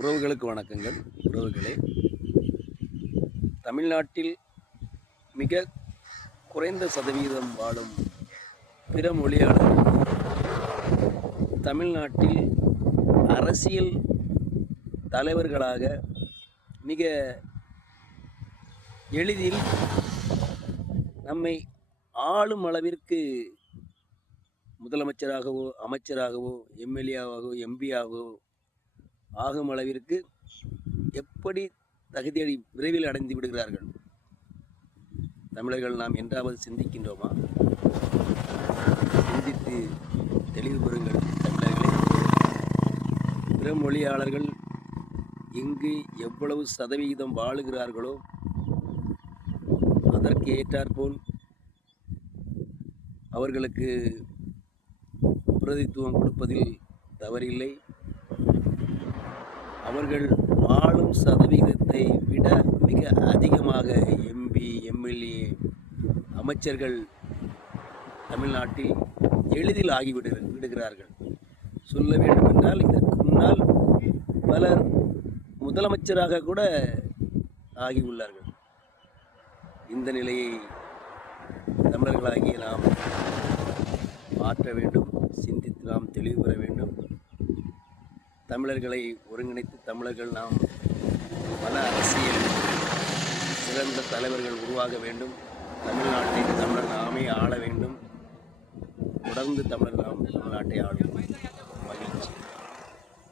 உறவுகளுக்கு வணக்கங்கள். உறவுகளே, தமிழ்நாட்டில் மிக குறைந்த சதவீதம் வாழும் பிற மொழியாளர்கள் தமிழ்நாட்டில் அரசியல் தலைவர்களாக மிக எளிதில் நம்மை ஆளும் அளவிற்கு முதலமைச்சராகவோ அமைச்சராகவோ எம்எல்ஏவாகவோ எம்பியாகவோ ஆகும் அளவிற்கு எப்படி தகுதியை விரைவில் அடைந்து விடுகிறார்கள்? தமிழர்கள் நாம் என்றாவது சிந்திக்கின்றோமா? சிந்தித்து தெளிவு பெறுங்கள் தமிழர்களே. பிற மொழியாளர்கள் இங்கு எவ்வளவு சதவிகிதம் வாழுகிறார்களோ அதற்கு ஏற்றாற்போல் அவர்களுக்கு பிரதித்துவம் கொடுப்பதில் தவறில்லை. அவர்கள் வாழும் சதவீதத்தை விட மிக அதிகமாக எம்பி, எம்எல்ஏ, அமைச்சர்கள் தமிழ்நாட்டில் எளிதில் விடுகிறார்கள். சொல்ல வேண்டும் என்றால் இதற்கு முன்னால் பலர் முதலமைச்சராக கூட ஆகியுள்ளார்கள். இந்த நிலையை தமிழர்களாகிய நாம் மாற்ற வேண்டும். சிந்தித்து நாம் தெளிவு பெற வேண்டும். தமிழர்களை ஒருங்கிணைத்து தமிழர்கள் நாம் பல அரசியல் சிறந்த தலைவர்கள் உருவாக வேண்டும். தமிழ்நாட்டை தமிழர் நாமே ஆள வேண்டும். தொடர்ந்து தமிழர் நாம் தமிழ்நாட்டை ஆளுவோம்.